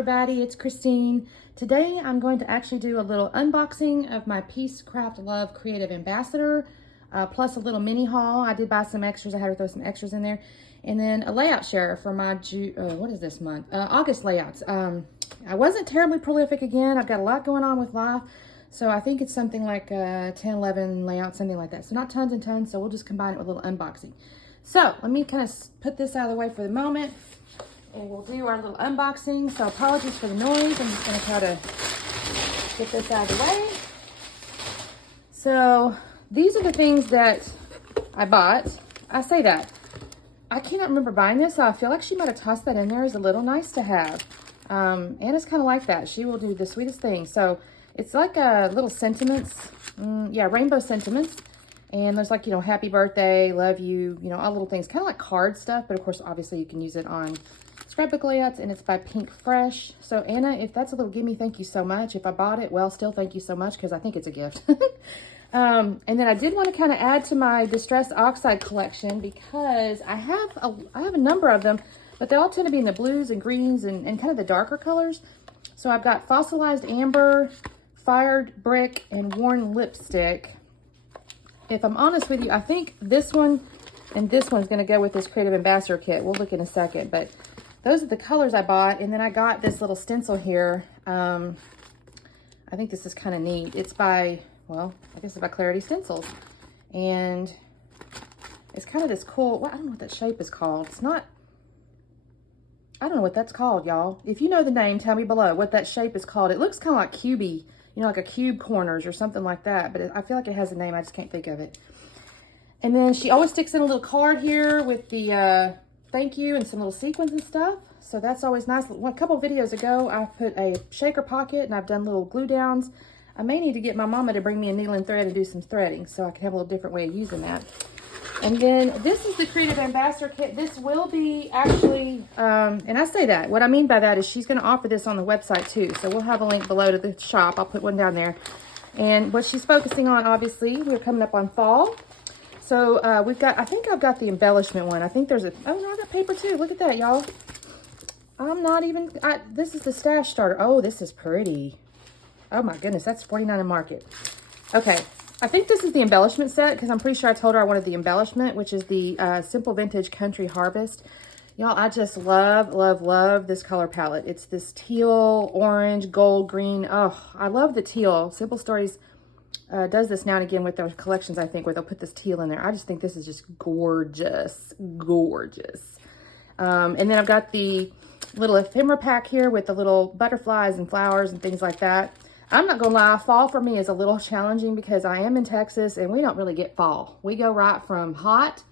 everybody, it's Christine. Today I'm going to actually do a little unboxing of my Peace Craft Love Creative Ambassador, plus a little mini haul. I did buy some extras, I had to throw some extras in there. And then a layout share for my, what is this month? August layouts. I wasn't terribly prolific again. I've got a lot going on with life. So I think it's something like 10, 11 layouts, something like that. So not tons and tons, so we'll just combine it with a little unboxing. So let me kind of put this out of the way for the moment. And we'll do our little unboxing. So apologies for the noise. I'm just going to try to get this out of the way. So these are the things that I bought. I say that. I cannot remember buying this, so I feel like she might have tossed that in there as a little nice to have. Anna's kind of like that. She will do the sweetest thing. So it's like a little sentiments. Yeah, rainbow sentiments. And there's like, you know, happy birthday, love you, you know, all little things. Kind of like card stuff, but of course, obviously you can use it on scrapbook layouts, and it's by Pink Fresh. So Anna, if that's a little gimme, thank you so much. If I bought it, well, still thank you so much, because I think it's a gift. And then I did want to kind of add to my Distressed Oxide collection, because I have a number of them, but they all tend to be in the blues and greens and kind of the darker colors. So I've got Fossilized Amber, Fired Brick, and Worn Lipstick. If I'm honest with you, I think this one and this one's going to go with this Creative Ambassador kit. We'll look in a second, but those are the colors I bought. And then I got this little stencil here. I think this is kind of neat. It's by, well, I guess it's by Clarity Stencils. And it's kind of this cool, well, I don't know what that shape is called. It's not, I don't know what that's called, y'all. If you know the name, tell me below what that shape is called. It looks kind of like cubey, you know, like a cube corners or something like that. But I feel like it has a name. I just can't think of it. And then she always sticks in a little card here with the thank you and some little sequins and stuff. So that's always nice. A couple of videos ago, I put a shaker pocket and I've done little glue downs. I may need to get my mama to bring me a needle and thread and do some threading so I can have a little different way of using that. And then this is the Creative Ambassador kit. This will be actually, and I say that, what I mean by that is she's going to offer this on the website too. So we'll have a link below to the shop. I'll put one down there. And what she's focusing on, obviously, we're coming up on fall. So we've got, I think I've got the embellishment one. I think there's a, oh no, I got paper too. Look at that, y'all. I'm not even, this is the stash starter. Oh, this is pretty. Oh my goodness, that's $49 in Market. Okay, I think this is the embellishment set, because I'm pretty sure I told her I wanted the embellishment, which is the Simple Vintage Country Harvest. Y'all, I just love, love, love this color palette. It's this teal, orange, gold, green. Oh, I love the teal. Simple Stories does this now and again with their collections, I think, where they'll put this teal in there. I just think this is just gorgeous, gorgeous. And then I've got the little ephemera pack here with the little butterflies and flowers and things like that. I'm not gonna lie, fall for me is a little challenging because I am in Texas and we don't really get fall. We go right from hot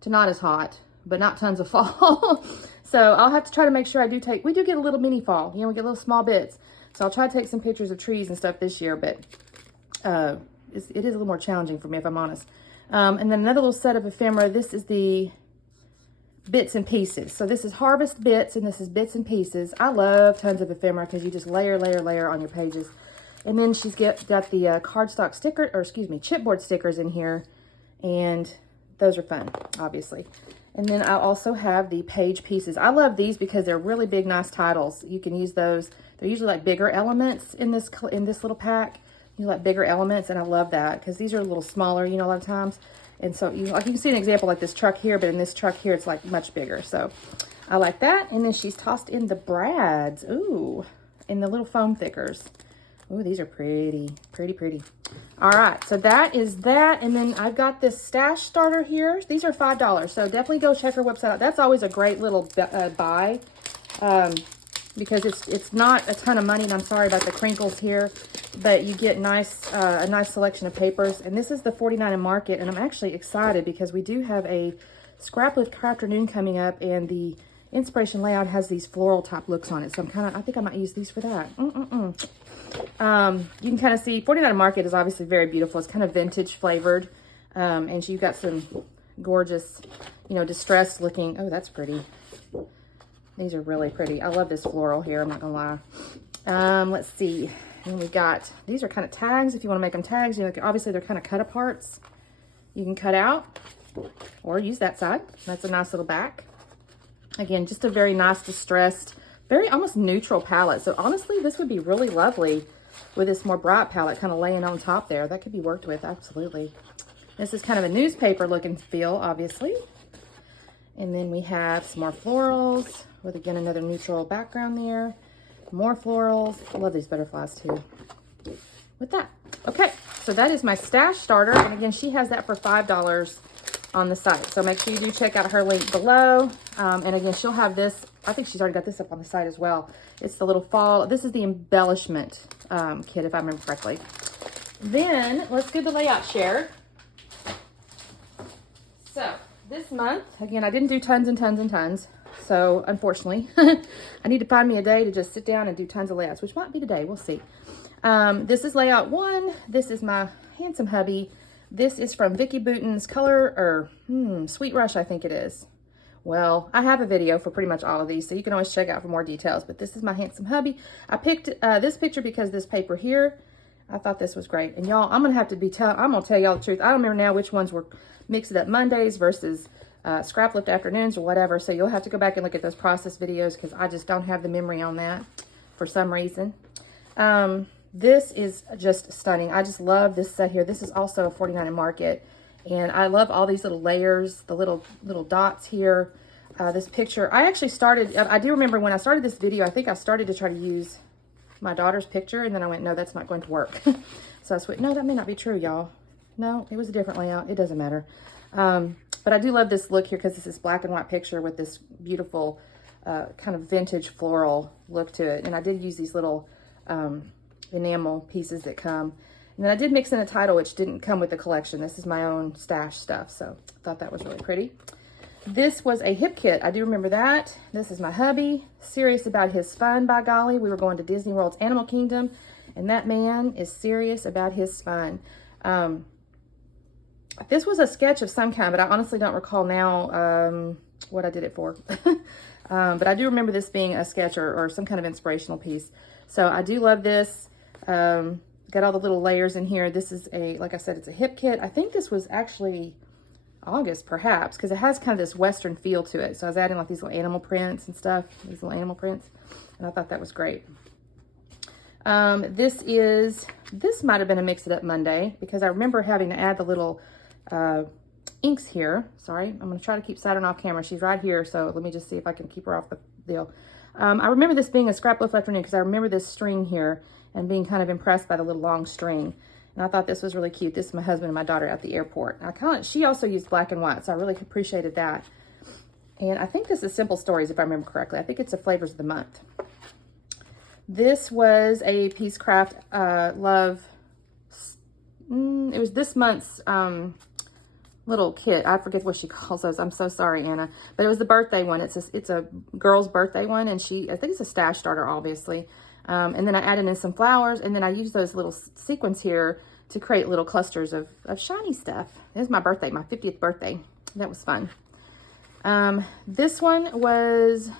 to not as hot, but not tons of fall. So I'll have to try to make sure I do take, we do get a little mini fall, you know, we get little small bits. So I'll try to take some pictures of trees and stuff this year, but it is a little more challenging for me, if I'm honest. And then another little set of ephemera. This is the Bits and Pieces. So this is Harvest Bits and this is Bits and Pieces. I love tons of ephemera because you just layer, layer, layer on your pages. And then she's got the cardstock sticker, or excuse me, chipboard stickers in here. And those are fun, obviously. And then I also have the page pieces. I love these because they're really big, nice titles. You can use those. They're usually like bigger elements in this little pack. You like bigger elements, and I love that because these are a little smaller, you know, a lot of times. And so you can see an example like this truck here, but in this truck here, it's like much bigger. So I like that. And then she's tossed in the brads. Ooh, and the little foam thickers. Ooh, these are pretty, pretty, pretty. All right, so that is that. And then I've got this stash starter here. These are $5, so definitely go check her website out. That's always a great little buy because it's not a ton of money, and I'm sorry about the crinkles here, but you get a nice selection of papers. And this is the $49 in Market, and I'm actually excited because we do have a Scrap with Crafternoon coming up, and the Inspiration layout has these floral type looks on it. So I think I might use these for that. You can kind of see $49 Market is obviously very beautiful. It's kind of vintage flavored. And you've got some gorgeous, you know, distressed looking. Oh, that's pretty. These are really pretty. I love this floral here. I'm not gonna lie. Let's see. And we got, these are kind of tags. If you want to make them tags, you know, obviously they're kind of cut aparts. You can cut out or use that side. That's a nice little back. Again, just a very nice distressed very almost neutral palette. So honestly, this would be really lovely with this more bright palette kind of laying on top there. That could be worked with, absolutely. This is kind of a newspaper looking feel, obviously. And then we have some more florals with, again, another neutral background there. More florals. I love these butterflies too. With that. Okay, so that is my stash starter. And again, she has that for $5 on the site. So make sure you do check out her link below. And again, she'll have this. I think she's already got this up on the site as well. It's the little fall. This is the embellishment kit, if I remember correctly. Then let's do the layout share. So this month, again, I didn't do tons and tons and tons. So unfortunately, I need to find me a day to just sit down and do tons of layouts, which might be today. We'll see. This is layout 1. This is my handsome hubby. This is from Vicky Bouton's Sweet Rush, I think it is. Well, I have a video for pretty much all of these, so you can always check out for more details. But this is my handsome hubby. I picked this picture because this paper here, I thought this was great. And y'all, I'm gonna have to I'm gonna tell y'all the truth. I don't remember now which ones were Mix It Up Mondays versus Scrap Lift Afternoons or whatever. So you'll have to go back and look at those process videos because I just don't have the memory on that for some reason. This is just stunning. I just love this set here. This is also a 49 in Market. And I love all these little layers, the little dots here. This picture, I actually started, I do remember when I started this video, I think I started to try to use my daughter's picture. And then I went, no, that's not going to work. So I went, no, that may not be true, y'all. No, it was a different layout. It doesn't matter. But I do love this look here because this is black and white picture with this beautiful kind of vintage floral look to it. And I did use these little enamel pieces that come. And then I did mix in a title, which didn't come with the collection. This is my own stash stuff. So I thought that was really pretty. This was a hip kit. I do remember that. This is my hubby. Serious about his fun, by golly. We were going to Disney World's Animal Kingdom. And that man is serious about his fun. This was a sketch of some kind, but I honestly don't recall now what I did it for. But I do remember this being a sketch or some kind of inspirational piece. So I do love this. Got all the little layers in here. This is like I said, it's a hip kit. I think this was actually August, perhaps, because it has kind of this Western feel to it. So I was adding like these little animal prints and stuff, these little animal prints. And I thought that was great. This might have been a Mix It Up Monday because I remember having to add the little inks here. Sorry, I'm going to try to keep Saturn off camera. She's right here, so let me just see if I can keep her off the deal. I remember this being a Scrap Lift Afternoon because I remember this string here and being kind of impressed by the little long string. And I thought this was really cute. This is my husband and my daughter at the airport. She also used black and white, so I really appreciated that. And I think this is Simple Stories, if I remember correctly. I think it's a Flavors of the Month. This was a Peacecraft Love. It was this month's little kit. I forget what she calls those. I'm so sorry, Anna. But it was the birthday one. It's a girl's birthday one, and I think it's a stash starter, obviously. And then I added in some flowers, and then I used those little sequins here to create little clusters of shiny stuff. It was my birthday, my 50th birthday. That was fun. This one was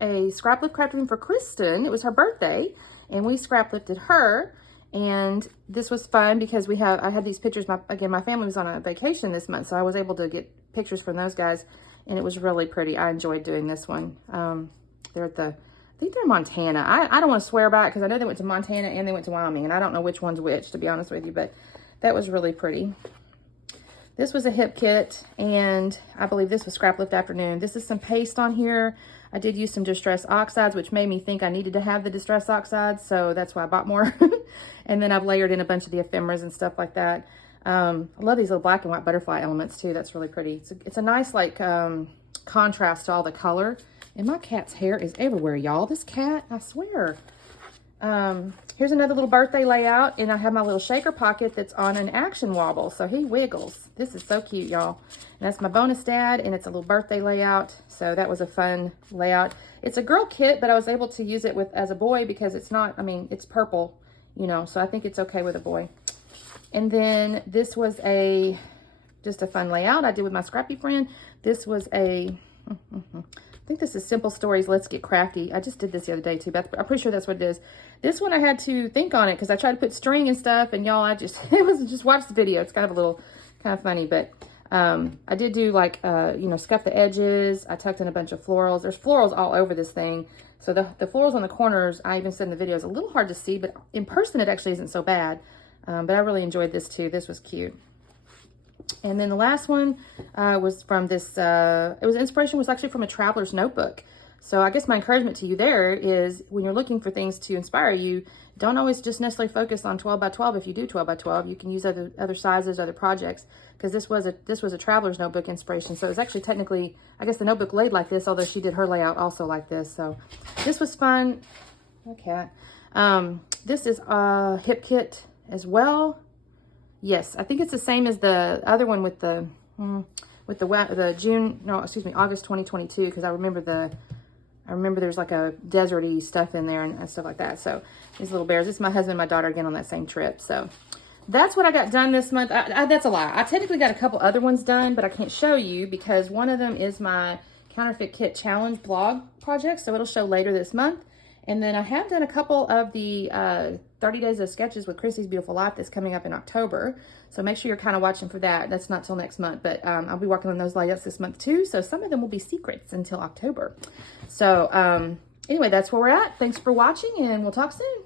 a scrap lift craft room for Kristen. It was her birthday, and we scrap lifted her. And this was fun because I had these pictures. My family was on a vacation this month, so I was able to get pictures from those guys, and it was really pretty. I enjoyed doing this one. They're at I think they're in Montana. I don't want to swear by it because I know they went to Montana and they went to Wyoming, and I don't know which one's which, to be honest with you, but that was really pretty. This was a hip kit, and I believe this was Scrap Lift Afternoon. This is some paste on here. I did use some Distress Oxides, which made me think I needed to have the Distress Oxides, so that's why I bought more. And then I've layered in a bunch of the ephemeras and stuff like that. I love these little black and white butterfly elements too. That's really pretty. It's a nice like contrast to all the color. And my cat's hair is everywhere, y'all. This cat, I swear. Here's another little birthday layout, and I have my little shaker pocket that's on an action wobble, so he wiggles. This is so cute, y'all. And that's my bonus dad, and it's a little birthday layout, so that was a fun layout. It's a girl kit, but I was able to use it as a boy because it's not, it's purple, so I think it's okay with a boy. And then this was just a fun layout I did with my scrappy friend. This was I think this is Simple Stories, Let's Get Crafty. I just did this the other day too, but I'm pretty sure that's what it is. This one I had to think on it because I tried to put string and stuff, and y'all, it was just watch the video. It's kind of funny, but I did do like, you know, scuff the edges. I tucked in a bunch of florals. There's florals all over this thing. So the florals on the corners, I even said in the video, is a little hard to see, but in person it actually isn't so bad. But I really enjoyed this too. This was cute. And then the last one was from this, inspiration was actually from a traveler's notebook. So I guess my encouragement to you there is when you're looking for things to inspire you, don't always just necessarily focus on 12 by 12. If you do 12 by 12, you can use other sizes, other projects, because this was a traveler's notebook inspiration. So it was actually technically, I guess the notebook laid like this, although she did her layout also like this. So this was fun. Okay. This is a hip kit as well. Yes, I think it's the same as the other one with the August 2022, because I remember there's like a deserty stuff in there and stuff like that. So these little bears, it's my husband and my daughter again on that same trip. So that's what I got done this month. That's a lie. I technically got a couple other ones done, but I can't show you because one of them is my counterfeit kit challenge blog project. So it'll show later this month. And then I have done a couple of the 30 Days of Sketches with Chrissy's Beautiful Life that's coming up in October. So make sure you're kind of watching for that. That's not till next month, but I'll be working on those layouts this month too. So some of them will be secrets until October. So anyway, that's where we're at. Thanks for watching and we'll talk soon.